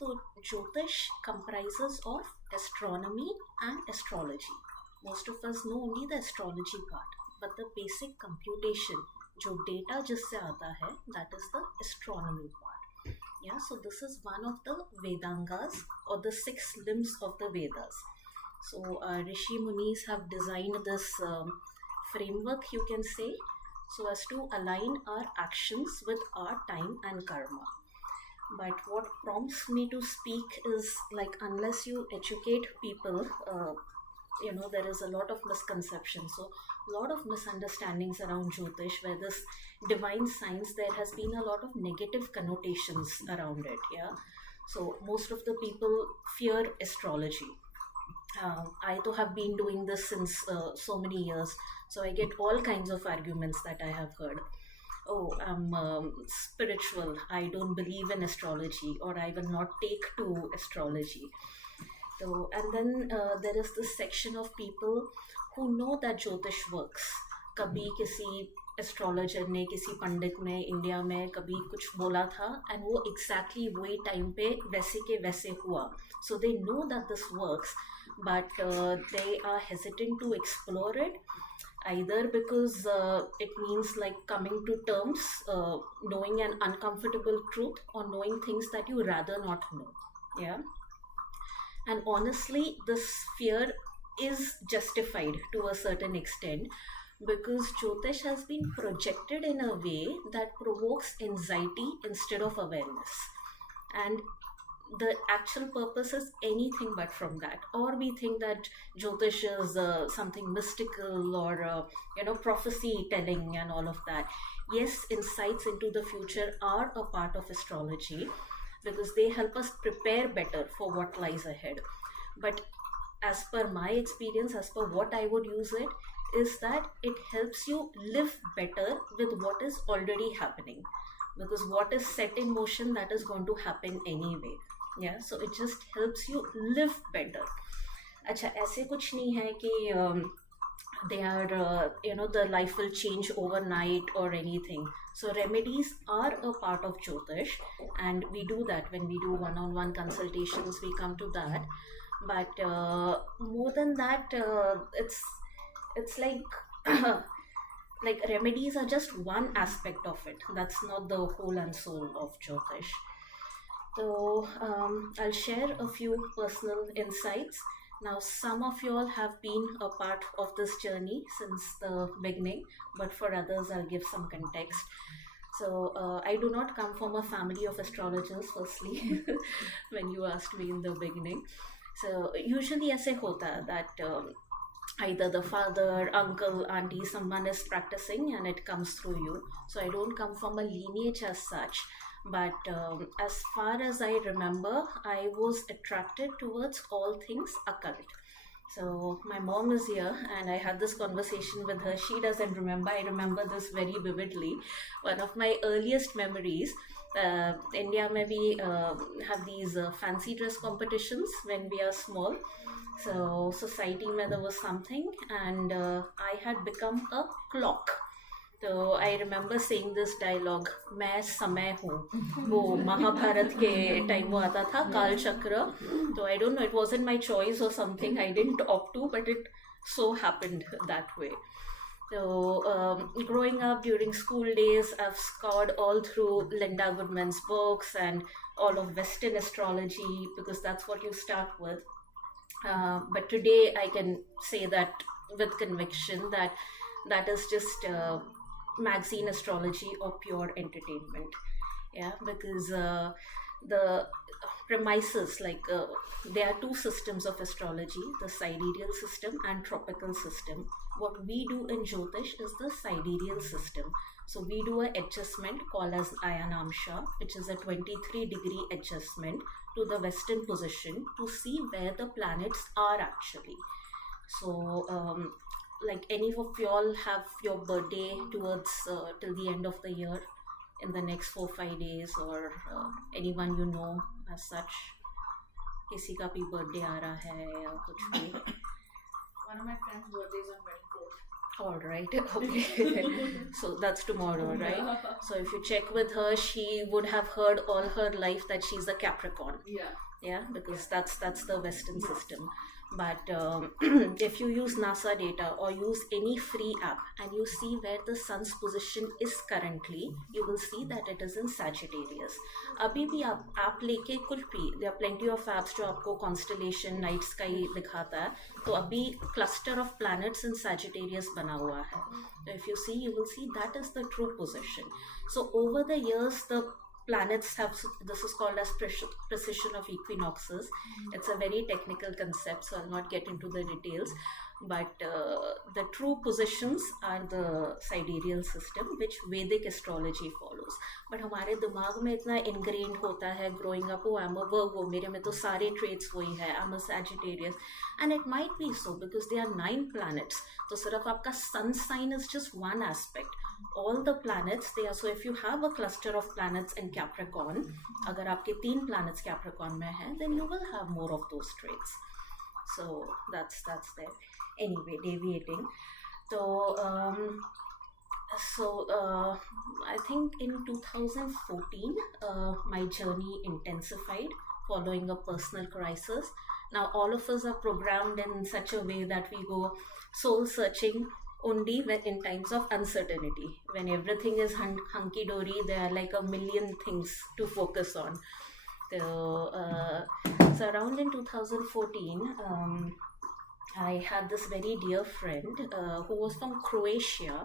तो Jyotish comprises of astronomy and astrology. Most of us know only the astrology part, but the basic computation, जो data जिससे आता है, that is the astronomy part. Yeah, so this is one of the Vedangas or the 6 limbs of the Vedas. So Rishi Munis have designed this framework, you can say, so as to align our actions with our time and karma. But what prompts me to speak is, like, unless you educate people, there is a lot of misconception. So a lot of misunderstandings around Jyotish, where this divine science, there has been a lot of negative connotations around it. Yeah, so most of the people fear astrology. I too have been doing this since so many years, so I get all kinds of arguments that I have heard. Oh, I'm spiritual, I don't believe in astrology, or I will not take to astrology. So, and then there is this section of people who know that Jyotish works. कभी किसी astrologer ने, किसी पंडित ने India में कभी कुछ बोला था, एंड वो एग्जैक्टली वही टाइम पे वैसे के वैसे हुआ. So they know that this works, but they are hesitant to explore it, either because it means like coming to terms, knowing an uncomfortable truth, or knowing things that you rather not know. Yeah, and honestly this fear is justified to a certain extent, because Jyotish has been projected in a way that provokes anxiety instead of awareness, and the actual purpose is anything but from that. Or we think that Jyotish is something mystical, or prophecy telling and all of that. Yes, insights into the future are a part of astrology, because they help us prepare better for what lies ahead. But as per my experience, as per what I would use it, is that it helps you live better with what is already happening, because what is set in motion, that is going to happen anyway. Yeah, so it just helps you live better. अच्छा, ऐसे कुछ नहीं है कि they are the life will change overnight or anything. So remedies are a part of Jyotish, and we do that when we do one-on-one consultations. We come to that, but more than that, it's like like remedies are just one aspect of it. That's not the whole and soul of Jyotish. So I'll share a few personal insights. Now, some of you all have been a part of this journey since the beginning, but for others, I'll give some context. So I do not come from a family of astrologers, firstly, when you asked me in the beginning. So usually ऐसे होता है that either the father, uncle, auntie, someone is practicing and it comes through you. So I don't come from a lineage as such. But as far as I remember, I was attracted towards all things occult. So my mom is here, and I had this conversation with her. She doesn't remember. I remember this very vividly. One of my earliest memories, India may we have these fancy dress competitions when we are small. So society mein there was something, and I had become a clock. तो I remember saying this dialogue, मैं समय हूँ. वो महाभारत के time वो आता था काल चक्र. तो I don't know, it wasn't my choice और something, I didn't opt to, but it so happened that way. So growing up during school days, I've scoured all through Linda Goodman's books and all of Western astrology, because that's what you start with. But today I can say that with conviction that is just magazine astrology or pure entertainment. Yeah, because the premises, like there are two systems of astrology, the sidereal system and tropical system. What we do in Jyotish is the sidereal system. So we do an adjustment called as Ayanamsha, which is a 23-degree adjustment to the western position to see where the planets are actually. So like any of y'all have your birthday towards till the end of the year in the next 4-5 days, or anyone you know as such, किसी का भी birthday आ रहा है या कुछ भी? One of my friends' birthday is on 24th. All right. Okay. So that's tomorrow, right? So if you check with her, she would have heard all her life that she's a Capricorn. Yeah, because that's the Western system. But if you use NASA data or use any free app and you see where the sun's position is currently, you will see that it is in Sagittarius. अभी भी आप app लेके कुछ भी, there are plenty of apps जो आपको constellation night sky दिखाता है, तो अभी cluster of planets in Sagittarius बना हुआ है. If you see, you will see that is the true position. So over the years, the planets have, this is called as precision of equinoxes. It's a very technical concept, so I'll not get into the details, but the true positions are the sidereal system which Vedic astrology follows. But हमारे दिमाग में इतना ingrained होता है growing up, oh I'm a Virgo, मेरे में तो सारे traits वही है, I'm a Sagittarius, and it might be so because there are 9 planets. तो सिर्फ आपका sun sign is just one aspect. All the planets they are, so if you have a cluster of planets in Capricorn, अगर आपके 3 planets Capricorn में हैं, then you will have more of those traits. So that's there. Anyway, deviating. So I think in 2014 my journey intensified following a personal crisis. Now all of us are programmed in such a way that we go soul searching only when in times of uncertainty. When everything is hunky-dory, there are like a million things to focus on. So around in 2014, I had this very dear friend who was from Croatia,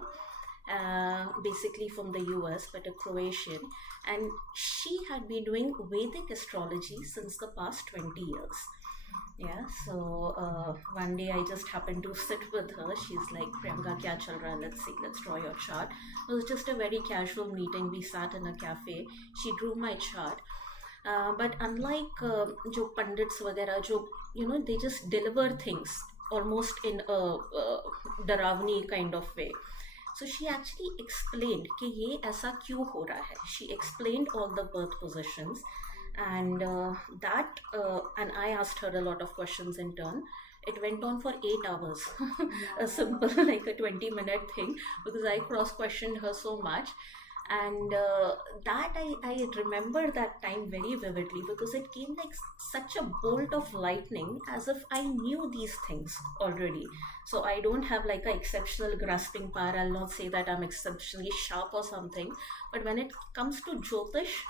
basically from the US, but a Croatian, and she had been doing Vedic astrology since the past 20 years. Yeah, so one day I just happened to sit with her. She's like, Priyanka, kya chal raha? Let's see, let's draw your chart. It was just a very casual meeting. We sat in a cafe. She drew my chart. But unlike jo pandits वगैरह जो, you know, they just deliver things almost in a डरावनी kind of way. So she actually explained कि ये ऐसा क्यों हो रहा है. She explained all the birth positions. And and I asked her a lot of questions in turn. It went on for 8 hours. A simple like a 20-minute thing, because I cross-questioned her so much. And that I remember that time very vividly, because it came like such a bolt of lightning, as if I knew these things already. So I don't have like an exceptional grasping power. I'll not say that I'm exceptionally sharp or something, but when it comes to Jyotish,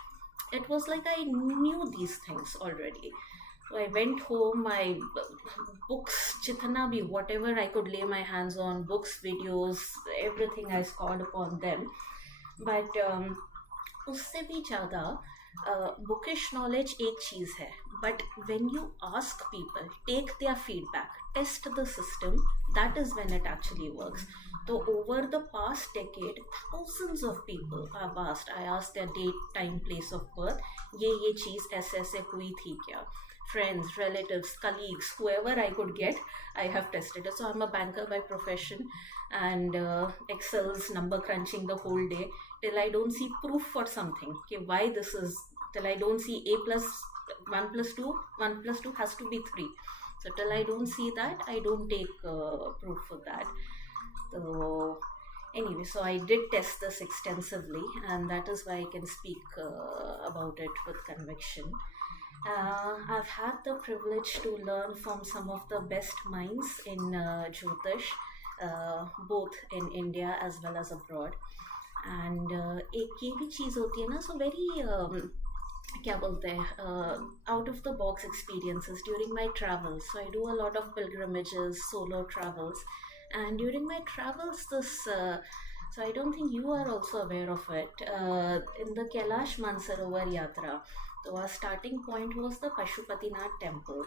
it was like I knew these things already. So I went home, my books, chitna bhi, whatever I could lay my hands on, books, videos, everything I scored upon them. But उससे भी ज़्यादा bookish knowledge एक चीज़ है, but when you ask people, take their feedback, test the system, that is when it actually works. So over the past decade, thousands of people have asked. I asked their date, time, place of birth. ये चीज़ ऐसे हुई थी क्या? Friends, relatives, colleagues, whoever I could get, I have tested it. So I'm a banker by profession, and Excel's number crunching the whole day till I don't see proof for something. Okay, why this is, till I don't see a plus 1 plus 2, 1 plus 2 has to be 3. So till I don't see that, I don't take proof for that. So anyway, so I did test this extensively, and that is why I can speak about it with conviction. I've had the privilege to learn from some of the best minds in Jyotish, both in India as well as abroad. And एक ये भी चीज़ होती है ना, so very क्या बोलते हैं, out of the box experiences during my travels. So I do a lot of pilgrimages, solo travels, and during my travels this so I don't think you are also aware of it, in the Kailash Mansarovar Yatra, तो our starting point was the Pashupatinath temple.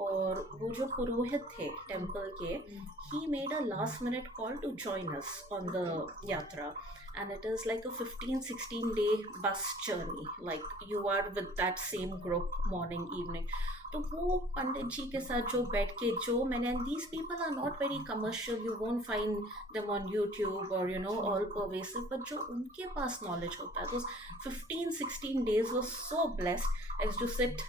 और वो जो पुरोहित थे temple के, he made a last minute call to join us on the yatra, and it is like a 15-16 day bus journey, like you are with that same group morning evening. तो वो पंडित जी के साथ जो बैठ के जो मैंने, and these people are not very commercial, you won't find them on YouTube or you know all pervasive, but जो उनके पास knowledge होता है, those 15-16 days was so blessed. I used to sit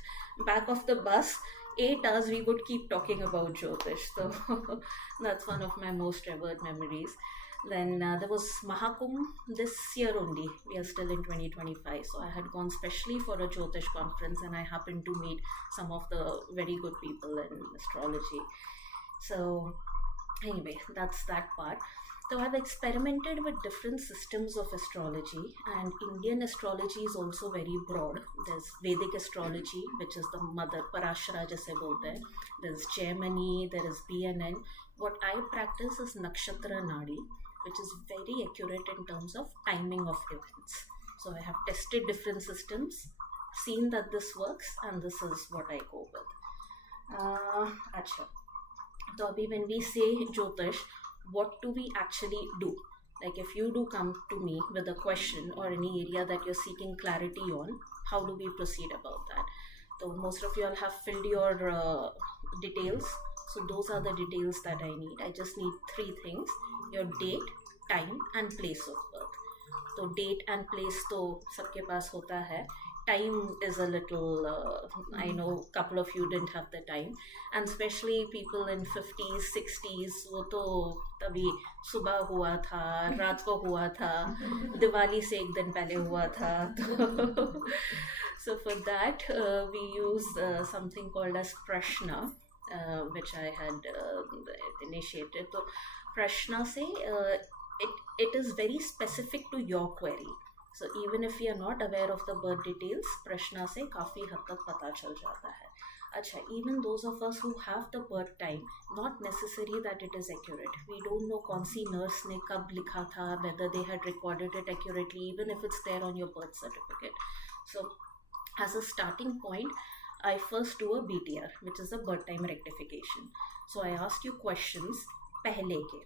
back of the bus, 8 hours we would keep talking about Jyotish. So that's one of my most revered memories. Then there was Mahakumbh this year only. We are still in 2025. So I had gone specially for a Jyotish conference and I happened to meet some of the very good people in astrology. So anyway, that's that part. So I've experimented with different systems of astrology, and Indian astrology is also very broad. There's Vedic astrology, which is the mother Parashara jaise bolte hain. There's Gemini, there is BNN. What I practice is Nakshatra Nadi, which is very accurate in terms of timing of events. So I have tested different systems, seen that this works, and this is what I go with. Acha. So abhi when we say Jyotish, what do we actually do? Like if you do come to me with a question or any area that you're seeking clarity on, how do we proceed about that? So most of you all have filled your details. So those are the details that I need. I just need 3 things: your date, time and place of birth. So date and place to सबके पास होता है. Time is a little, I know couple of you didn't have the time, and especially people in 50s 60s, वो तो तभी सुबह हुआ था, रात को हुआ था, दिवाली से एक दिन पहले हुआ था. So for that we use something called as prashna, which I had initiated. So prashna se it is very specific to your query. So even if we are not aware of the birth details, prashna se काफी हद तक पता चल जाता है. अच्छा, even those of us who have the birth time, not necessary that it is accurate. We don't know कौन सी nurse ने कब लिखा था, whether they had recorded it accurately, even if it's there on your birth certificate. So as a starting point, I first do a BTR, which is a birth time rectification. So I ask you questions पहले के.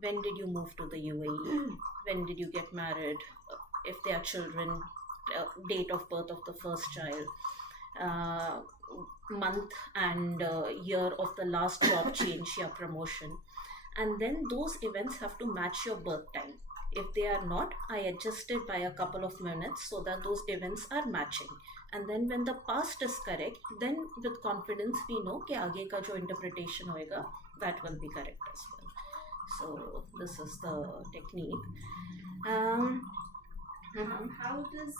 When did you move to the UAE? When did you get married? If they are children, date of birth of the first child, month and year of the last job change or promotion, and then those events have to match your birth time. If they are not, I adjust it by a couple of minutes so that those events are matching. And then when the past is correct, then with confidence we know कि आगे का जो interpretation होएगा, that will be correct as well. So this is the technique. How does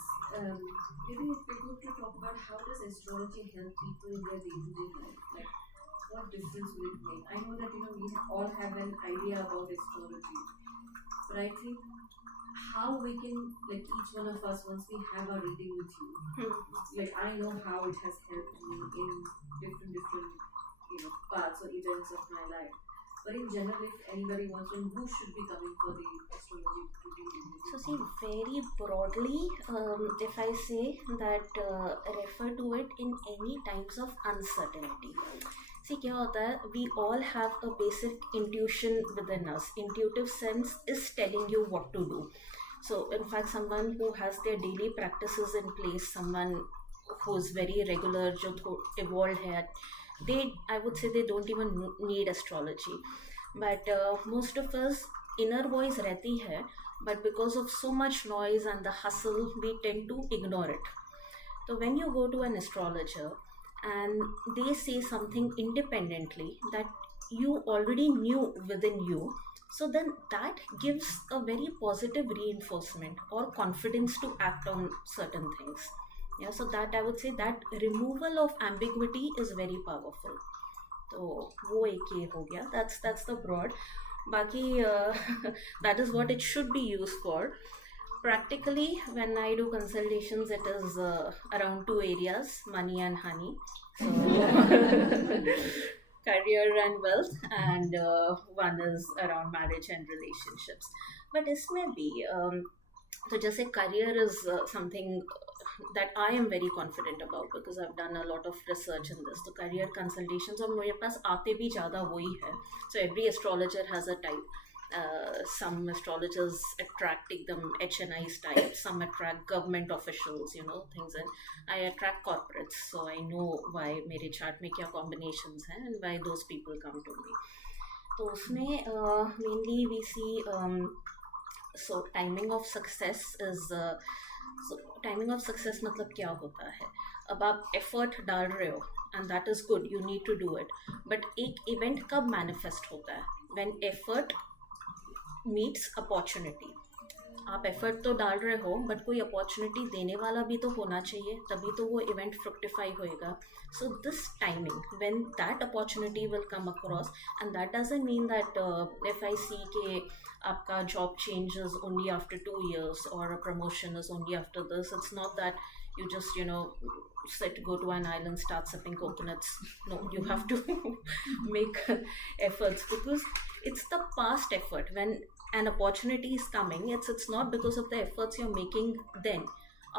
maybe it's good to talk about how does astrology help people in their day-to-day life? Like, what difference will it make? I know that we all have an idea about astrology, but I think how we can, like each one of us, once we have a reading with you, like I know how it has helped me in different parts or events of my life. But in general, if anybody wants to, who should be coming for the astrology reading? So see, very broadly, if I say that refer to it in any times of uncertainty. See, क्या होता है? We all have a basic intuition within us. Intuitive sense is telling you what to do. So in fact, someone who has their daily practices in place, someone who is very regular, जो evolved है, I would say they don't even need astrology. But most of us, inner voice रहती है, but because of so much noise and the hustle, we tend to ignore it. So when you go to an astrologer and they say something independently that you already knew within you, so then that gives a very positive reinforcement or confidence to act on certain things. Yeah, so that I would say that removal of ambiguity is very powerful. So वो एक ये हो गया. That's the broad. बाकी that is what it should be used for. Practically, when I do consultations, it is around 2 areas: money and honey. So career and wealth, and one is around marriage and relationships. But इसमें भी तो जैसे career is something that I am very confident about because I've done a lot of research in this. So career consultations और मेरे पास आते भी ज़्यादा वही है. So every astrologer has a type. Some astrologers attract them HNI's type, some attract government officials, things, and I attract corporates, so I know why मेरे chart में क्या combinations हैं and why those people come to me. तो उसमें mainly we see so timing of success is So timing of success मतलब क्या होता है? अब आप एफर्ट डाल रहे हो and that is good, you need to do it, but एक इवेंट कब मैनिफेस्ट होता है? When effort meets opportunity. आप एफर्ट तो डाल रहे हो बट कोई अपॉर्चुनिटी देने वाला भी तो होना चाहिए, तभी तो वो इवेंट फ्रुक्टिफाई होएगा. So this timing when that opportunity will come across, and that doesn't mean that if I see के आपका job changes only after 2 years or a promotion is only after this. It's not that you just sit, go to an island, start sipping coconuts. No, you have to make efforts, because it's the past effort. When an opportunity is coming, it's not because of the efforts you're making then.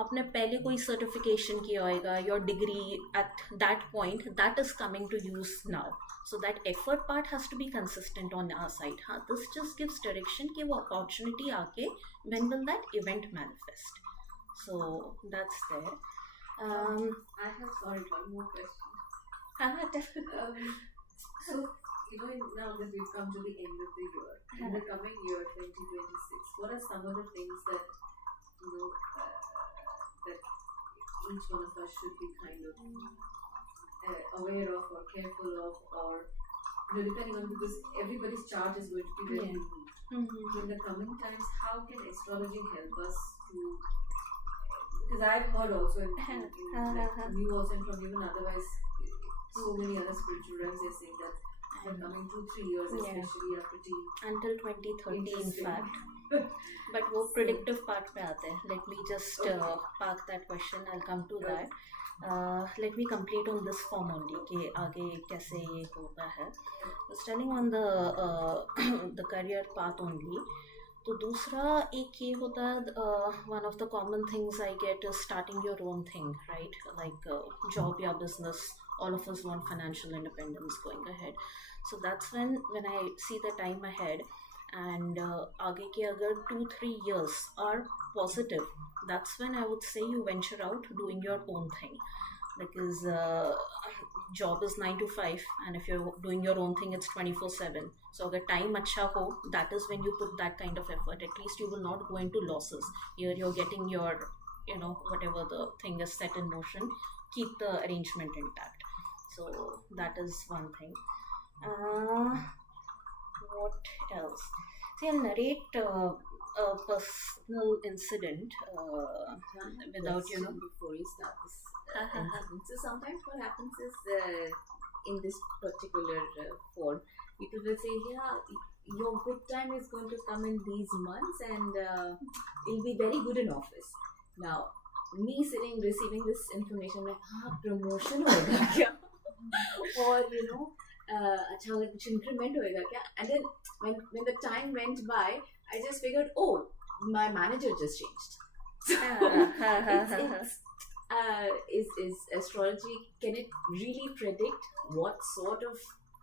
आपने पहले कोई certification किया होगा, your degree at that point that is coming to use now. So that effort part has to be consistent on our side. हाँ, this just gives direction कि वो opportunity आके when will that event manifest. So that's there. I have, sorry, one more question. So, now that we've come to the end of the year, in the coming year 2026, what are some of the things that that each one of us should be kind of aware of or careful of, or depending on, because everybody's chart is going to be very unique. In the coming times, how can astrology help us to? Because I've heard also, like from you also, and from even otherwise, so many other spiritual realms are saying that the coming 2-3 years, especially, are pretty until 2030, in fact. But वो predictive part पे आते हैं. Let me just park that question. I'll come to that. Let me complete on this form only कि आगे कैसे ये होता है. Standing on the career path only. तो दूसरा एक ये होता है, one of the common things I get is starting your own thing, right? Like job या business. All of us want financial independence going ahead. So that's when I see the time ahead, and आगे के अगर 2-3 years are positive, that's when I would say you venture out doing your own thing. Because job is 9 to 5, and if you're doing your own thing, it's 24/7. So अगर time अच्छा हो, that is when you put that kind of effort. At least you will not go into losses. Here you're getting your, whatever the thing is set in motion, keep the arrangement intact. So that is one thing. What else? See, I'll narrate a personal incident without, before you start this incident. So sometimes what happens is, in this particular form, people will say, your good time is going to come in these months, and you'll be very good in office. Now, me sitting receiving this information, like, promotion होगा क्या? और अच्छा कुछ increment होएगा क्या? And then when the time went by, I just figured, oh, my manager just changed. Is astrology, can it really predict what sort of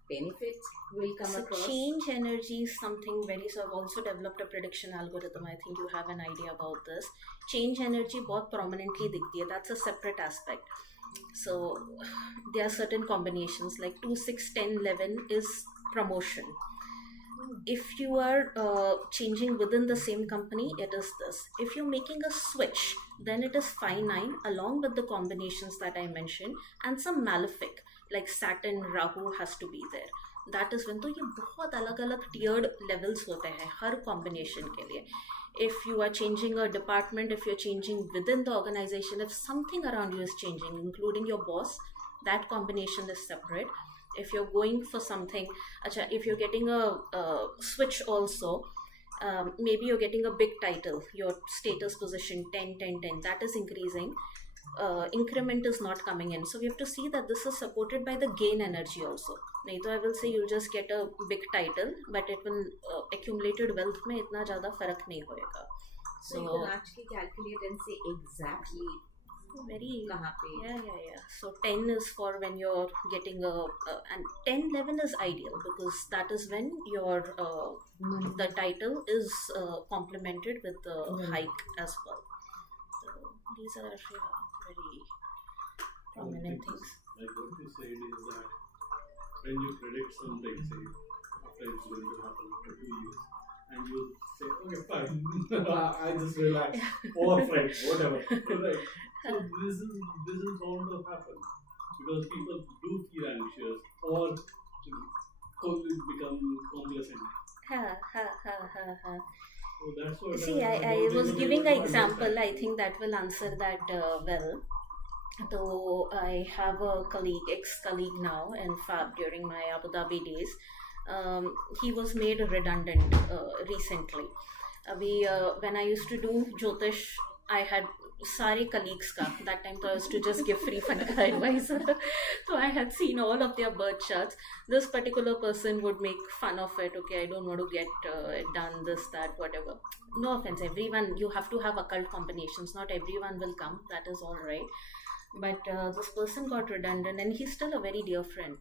benefit will come across? Change energy is something very, so I've also developed a prediction algorithm. I think you have an idea about this. Change energy बहुत prominently दिखती है. That's a separate aspect. So there are certain combinations like 2, 6, 10, 11 is promotion. If you are changing within the same company, it is this. If you're making a switch, then it is 5, 9 along with the combinations that I mentioned, and some malefic like Saturn, Rahu has to be there. That is when, तो ये बहुत अलग अलग tiered levels होते हैं हर combination के लिए. If you are changing a department, if you're changing within the organization, if something around you is changing, including your boss, that combination is separate. If you're going for something, if you're getting a switch also, maybe you're getting a big title, your status position 10, 10, 10, that is increasing. Increment is not coming in. So we have to see that this is supported by the gain energy also. नहीं तो I will say you'll just get a big title, but it will accumulated wealth में इतना ज़्यादा फर्क नहीं होएगा. So you can actually calculate and say exactly very कहाँ पे. Yeah. So 10 is for when you're getting and 10, 11 is ideal, because that is when your the title is complemented with the hike as well. So these are very prominent things. Like what you said is that when you predict something, say after it's going to happen after 2 years, and you say, okay, fine, I just relax, or friend, whatever. Right. So this is bound to happen because people do feel anxious or become complacent. So that's what See, I I don't was even giving able an to example. understand. I think that will answer that well. Though I have a colleague, ex-colleague now in Fab during my Abu Dhabi days. He was made redundant recently. When I used to do Jyotish, I had sare colleagues ka. That time so I used to just give free fund ka advice. So I had seen all of their birth charts. This particular person would make fun of it. Okay, I don't want to get it done, this, that, whatever. No offense, everyone, you have to have occult combinations. Not everyone will come. That is all right. But this person got redundant, and he's still a very dear friend.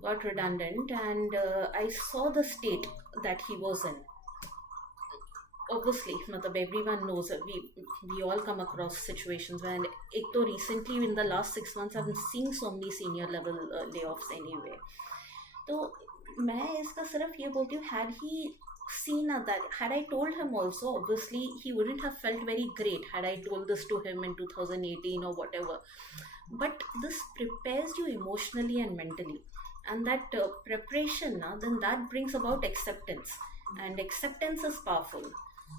Got redundant, and I saw the state that he was in. Obviously, everyone knows that we all come across situations when recently in the last 6 months I've been seeing so many senior level layoffs anyway. तो मैं इसका सिर्फ ये बोलती हूँ, had he seen that, had I told him also, obviously he wouldn't have felt very great had I told this to him in 2018 or whatever. But this prepares you emotionally and mentally, and that preparation, then that brings about acceptance, and acceptance is powerful.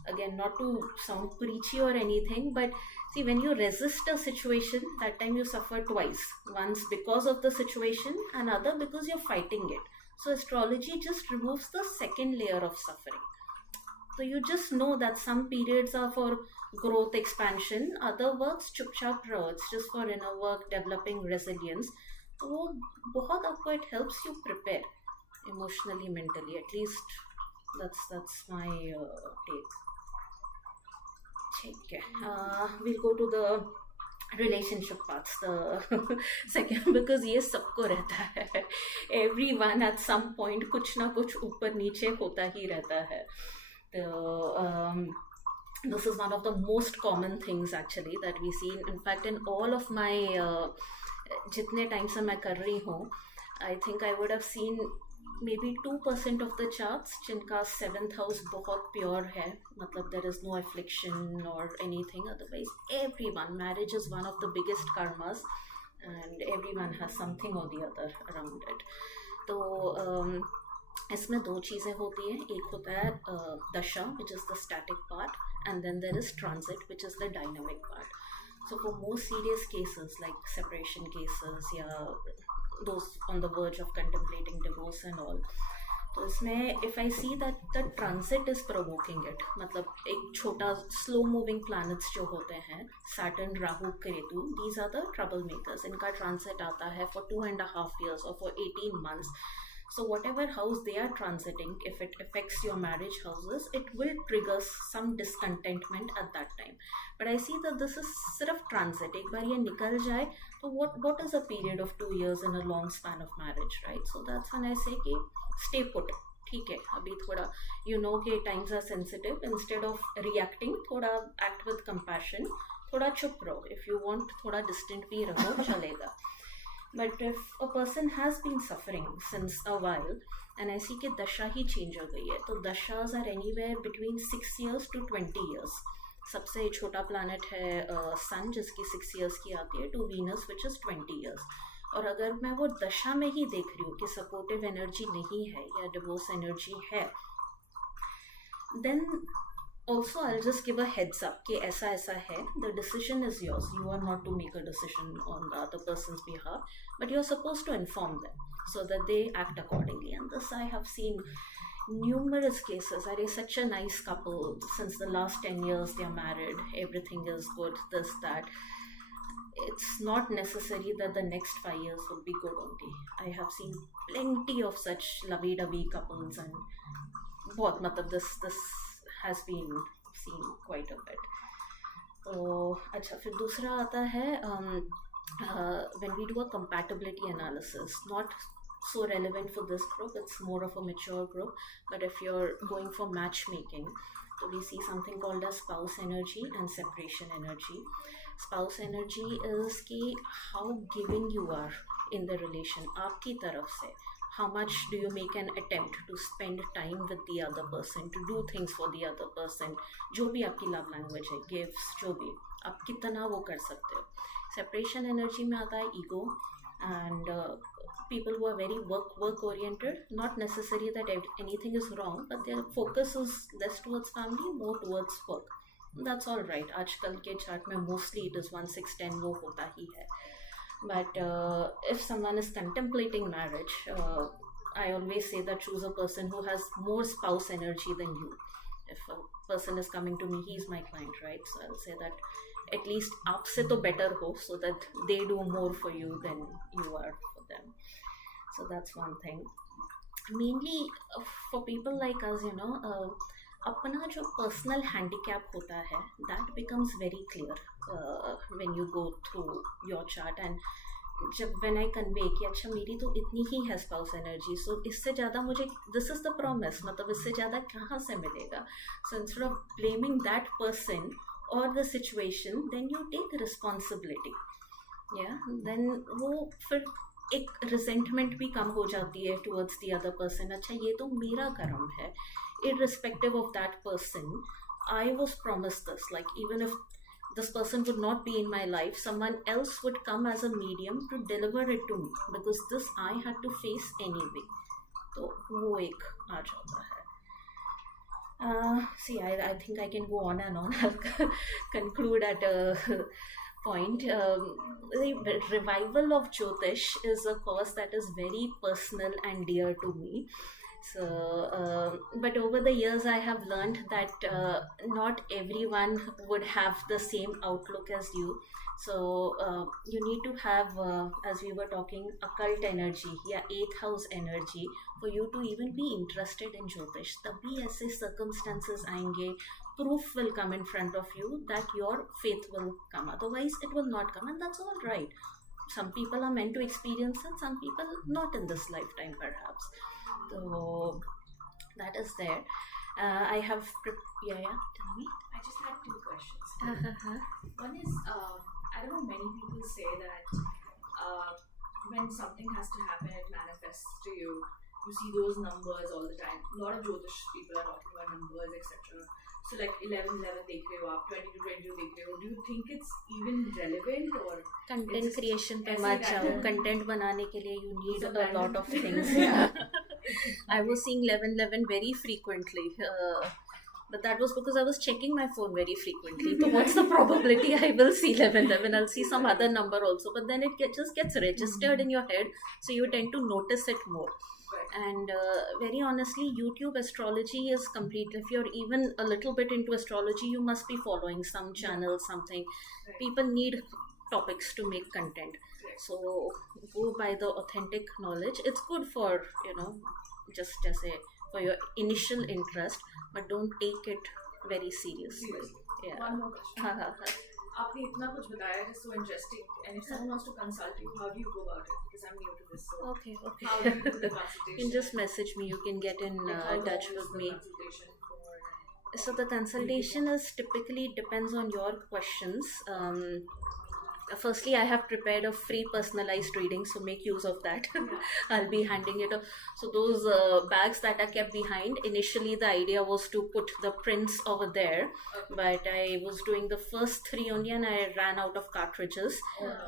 Again, not to sound preachy or anything, but see, when you resist a situation, that time you suffer twice. Once because of the situation, and other because you're fighting it. So astrology just removes the second layer of suffering. So you just know that some periods are for growth, expansion, other works chupchap raho, it's just for inner work, developing resilience. So वो बहुत आपको, it helps you prepare emotionally, mentally. At least that's my take. ठीक है, we'll go to the relationship parts, the second, because ये सबको रहता है. Everyone at some point कुछ ना कुछ ऊपर नीचे होता ही रहता है. This is one of the most common things actually that we see. In fact, in all of my जितने टाइम से मैं कर रही हूँ, I think I would have seen maybe 2% of the charts जिनका 7th house बहुत pure है, मतलब there is no affliction or anything. Otherwise everyone, marriage is one of the biggest karmas and everyone has something or the other around it. तो इसमें दो चीज़ें होती हैं. एक होता है दशा, which is the static part, and then there is transit, which is the dynamic part. So for more serious cases like separation cases या those on the verge of contemplating divorce and all, तो इसमें if I see that the transit is provoking it, मतलब एक छोटा slow moving planets जो होते हैं, Saturn, Rahu, Ketu, these are the troublemakers. इनका transit आता है for 2.5 years or for 18 months. So whatever house they are transiting, if it affects your marriage houses, it will trigger some discontentment at that time. But I see that this is sirf transit. एक बार ये निकल जाए, तो what is a period of 2 years in a long span of marriage, right? So that's when I say कि stay put. ठीक है, अभी थोड़ा you know कि times are sensitive. Instead of reacting, थोड़ा act with compassion. थोड़ा चुप रहो. If you want थोड़ा distant भी रहो, चलेगा. But if a person has been suffering since a while, and I see कि दशा ही change हो गई है, तो दशाs are anywhere between 6 years to 20 years. सबसे छोटा planet है sun, जिसकी 6 years की आती है, to Venus, which is 20 years. और अगर मैं वो दशा में ही देख रही हूँ कि supportive energy नहीं है या divorce energy है, then also I'll just give a heads up कि ऐसा ऐसा है. The decision is yours. You are not to make a decision on the other person's behalf, but you're supposed to inform them so that they act accordingly. And this I have seen numerous cases. Are such a nice couple, since the last 10 years they're married, everything is good, this, that. It's not necessary that the next 5 years will be good only. I have seen plenty of such lovey-dovey couples, and बहुत मतलब this has been seen quite a bit. तो अच्छा, फिर दूसरा आता है when we do a compatibility analysis, not so relevant for this group, it's more of a mature group, but if you're going for matchmaking, so we see something called as spouse energy and separation energy. Spouse energy is कि how giving you are in the relation, आपकी तरफ से, how much do you make an attempt to spend time with the other person, to do things for the other person, जो भी आपकी love language है, gifts, जो भी आप कितना वो कर सकते हो. Separation energy में आता है ego, and people who are very work oriented, not necessary that anything is wrong, but their focus is less towards family, more towards work. That's all right. आजकल के chart में mostly it is 1-6-10 वो होता ही है. But if someone is contemplating marriage, I always say that choose a person who has more spouse energy than you. If a person is coming to me, he's my client, right? So I'll say that at least आपसे तो better हो, so that they do more for you than you are for them. So that's one thing. Mainly for people like us, अपना जो personal handicap होता है that becomes very clear when you go through your chart. And जब when I convey कि अच्छा मेरी तो इतनी ही है स्पाउस एनर्जी, सो इससे ज़्यादा मुझे, दिस इज़ द प्रॉमिस, मतलब इससे ज़्यादा कहाँ से मिलेगा. So instead of blaming that person और the situation, then you take responsibility. या देन वो फिर एक रिजेंटमेंट भी कम हो जाती है टुवर्ड्स द अदर पर्सन. अच्छा ये तो मेरा कर्म है, irrespective of that person, I was promised this. Like even if this person would not be in my life, someone else would come as a medium to deliver it to me, because this I had to face anyway. तो वो एक आ जाता है. See, I think I can go on and on. I'll conclude at a point. The revival of Jyotish is a cause that is very personal and dear to me. So, but over the years, I have learned that not everyone would have the same outlook as you. So, you need to have, as we were talking, occult energy, yeah, 8th house energy, for you to even be interested in Jyotish. तभी ऐसे circumstances आएंगे, proof will come in front of you that your faith will come. Otherwise, it will not come, and that's all right. Some people are meant to experience it, some people not in this lifetime, perhaps. So that is there. I have tell me. I just had two questions. One is, I don't know, many people say that when something has to happen, it manifests to you. You see those numbers all the time. A lot of Jyotish people are talking about numbers, etc. So like 11-11 देख रहे हो आप, 22-22 देख रहे हो. Do you think it's even relevant, or content creation पे मत जाओ. Content बनाने के लिए you need a lot of things. I was seeing 11-11 very frequently, but that was because I was checking my phone very frequently. So what's the probability I will see 11-11? I'll see some other number also, but then it just gets registered in your head, so you tend to notice it more. And very honestly, YouTube astrology is complete. If you're even a little bit into astrology, you must be following some channel, something. People need topics to make content. So go by the authentic knowledge. It's good for, just as for your initial interest, but don't take it very seriously. Yeah. One more question. आपने इतना कुछ बताया, just so interesting. And if someone wants to consult you, how do you go about it? Because I'm new to this. So Okay. how do you do the consultation? You can just message me. You can get in touch with me. So the consultation is typically depends on your questions. Firstly, I have prepared a free personalized reading, so make use of that. I'll be handing it up. So those bags that are kept behind, initially the idea was to put the prints over there, but I was doing the first 3 only and I ran out of cartridges,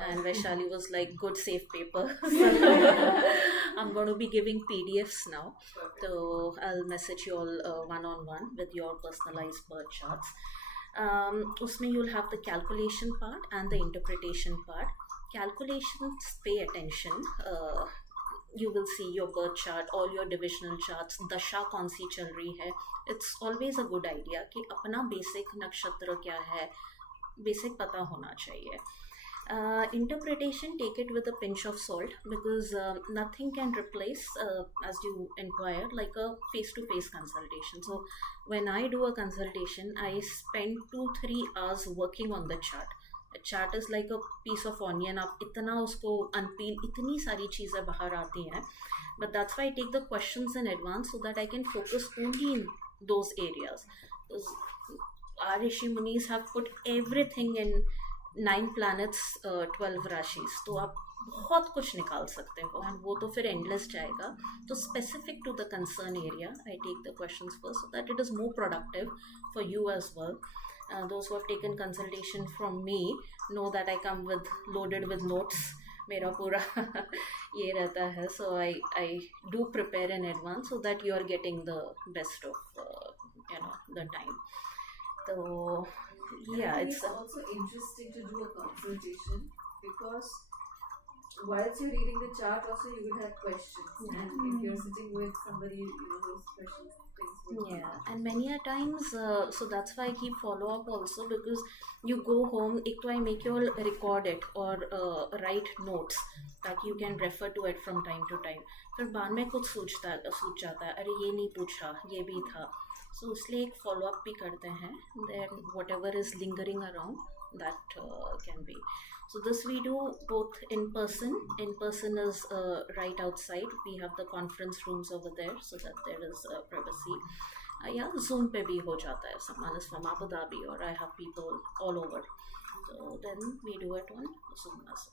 and Vaishali was like, good, save paper. So I'm going to be giving PDFs now. So I'll message you all one-on-one with your personalized birth charts. Usme you'll have the calculation part and the interpretation part. Calculations, pay attention. You will see your birth chart, all your divisional charts, dasha kaun si chal rahi hai. It's always a good idea कि अपना basic nakshatra क्या है, basic पता होना चाहिए. Interpretation, take it with a pinch of salt, because nothing can replace, as you inquired, like a face-to-face consultation. So when I do a consultation, I spend 2-3 hours working on the chart. A chart is like a piece of onion. आप इतना उसको unpeel, इतनी सारी चीज़ें बाहर आती हैं. But that's why I take the questions in advance, so that I can focus only in those areas. Because our Rishi Munis have put everything in 9 planets, 12 rashis. तो आप बहुत कुछ निकाल सकते हो एंड वो तो फिर एंडलेस जाएगा. तो specific to the concern area I take the questions first so that it is more productive for you as well. Those who have taken consultation from me know that I come with loaded with notes. मेरा पूरा ये रहता है. So I do prepare in advance so that you are getting the best of the time. So yeah, it's also interesting to do a consultation because whilst you're reading the chart also you will have questions, and if you're sitting with somebody, those questions things will come out. And many a times so that's why I keep follow up also, because you go home, एक तो I make you all record it or write notes ताकि you can refer to it from time to time. फिर बाद में कुछ सूझ जाता है, अरे ये नहीं पूछा, ये भी था. So इसलिए एक follow up भी करते हैं. Then whatever is lingering around that can be. So this we do both in person. In person is right outside. We have the conference rooms over there so that there is privacy. Yeah, Zoom पे भी हो जाता है. Someone is from Abu Dhabi or I have people all over. So then we do it on Zoom as well.